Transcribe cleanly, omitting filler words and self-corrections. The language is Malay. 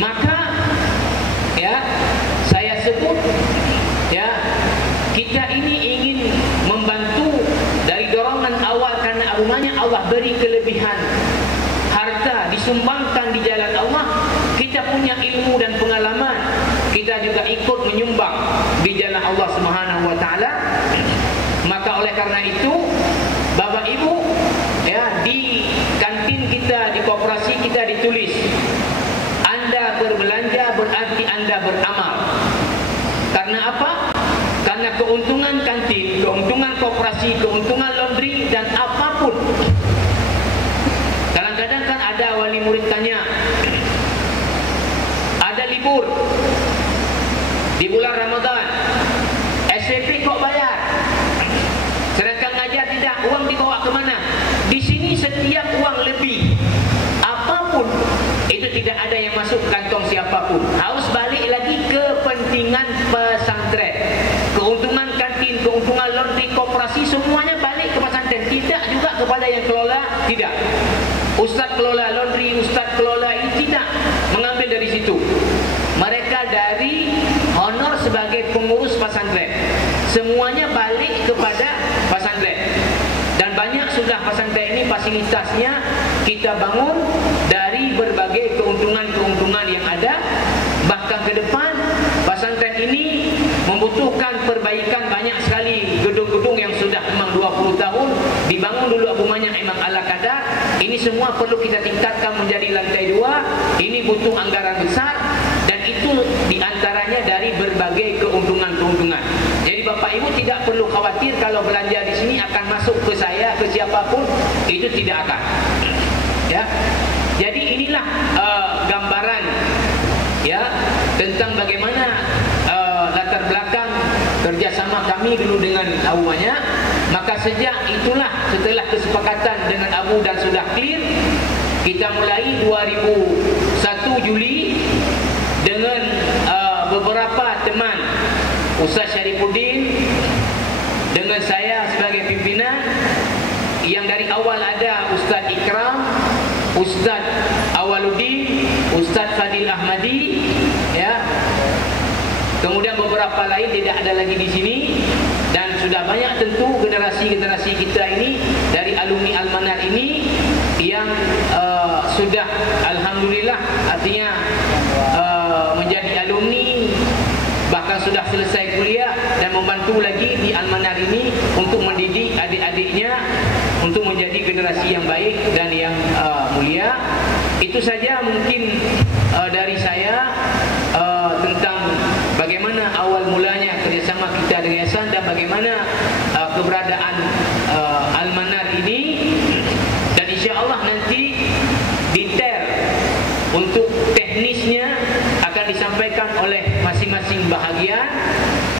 Maka ya saya sebut ya, kita ini ingin membantu dari dorongan awal karena umumnya Allah beri kelebihan harta disumbangkan di jalan Allah. Kita punya ilmu dan pengalaman, kita juga ikut menyumbang di jalan Allah Subhanahu wa taala. Maka oleh karena itu Bapak Ibu ya, di kantin kita, di koperasi kita ditulis, Anda berbelanja berarti Anda beramal. Karena apa? Karena keuntungan kantin, keuntungan koperasi, keuntungan laundry dan apapun. Kadang-kadang kan ada wali murid tanya, ada libur di bulan Ramadan, SPP kok bayar? Sedangkan ngajar tidak, uang dibawa ke mana? Di sini setiap uang lebih, apapun itu tidak ada yang masuk kantong siapapun. Harus balik lagi kepentingan pesantren. Keuntungan kantin, keuntungan laundry, koperasi, semuanya balik ke pesantren. Tidak juga kepada yang kelola, tidak. Ustaz kelola laundry, ustaz kelola ini tidak mengambil dari situ. Mereka dari honor sebagai pengurus pesantren. Semuanya balik kepada pesantren. Dan banyak sudah pesantren ini fasilitasnya kita bangun dari berbagai keuntungan-keuntungan yang ada. Bahkan ke depan pesantren ini membutuhkan perbaikan banyak sekali. Gedung-gedung yang sudah memang 20 tahun dibangun dulu Abu Manya Imam Al-Qadar, ini semua perlu kita tingkatkan menjadi lantai 2. Ini butuh anggaran besar dan itu diantaranya dari berbagai keuntungan-keuntungan. Jadi Bapak Ibu tidak perlu khawatir kalau belanja di sini akan masuk ke saya, ke siapapun, itu tidak akan. Ya. Jadi inilah gambaran ya tentang bagaimana latar belakang kerjasama kami dulu dengan Abu Manya. Maka sejak itulah, setelah kesepakatan dengan Abu dan sudah clear, kita mulai 2001 Juli dengan beberapa teman, Ustaz Syarifuddin dengan saya sebagai pimpinan. Yang dari awal ada Ustaz Ikram, Ustaz Awaluddin, Ustaz Fadil Ahmadi, ya. Kemudian beberapa lain tidak ada lagi di sini. Dan sudah banyak tentu generasi-generasi kita ini dari alumni Al-Manar ini yang sudah alhamdulillah artinya menjadi alumni, bahkan sudah selesai kuliah dan membantu lagi di Al-Manar ini untuk mendidik adik-adiknya untuk menjadi generasi yang baik dan yang mulia. Itu saja mungkin dari saya tentang bagaimana awal mulanya kerjasama kita dengan yayasan dan bagaimana keberadaan Al-Manar ini. Dan insya Allah nanti detail untuk teknisnya akan disampaikan oleh masing-masing bahagian.